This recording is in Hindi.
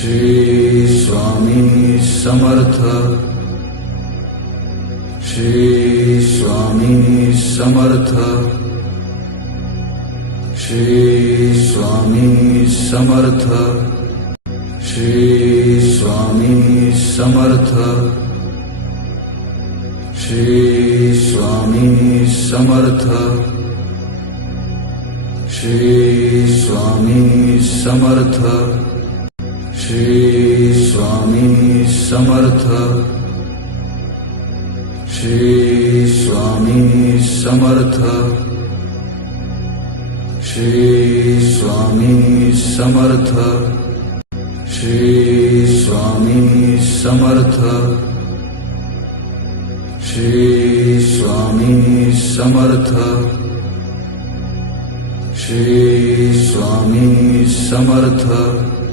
श्री स्वामी समर्थ, श्री स्वामी समर्थ, श्री स्वामी समर्थ, श्री स्वामी समर्थ, श्री स्वामी समर्थ, श्री स्वामी समर्थ, श्री स्वामी समर्थ, श्री स्वामी समर्थ, श्री स्वामी समर्थ, श्री स्वामी समर्थ, श्री स्वामी समर्थ, श्री स्वामी समर्थ,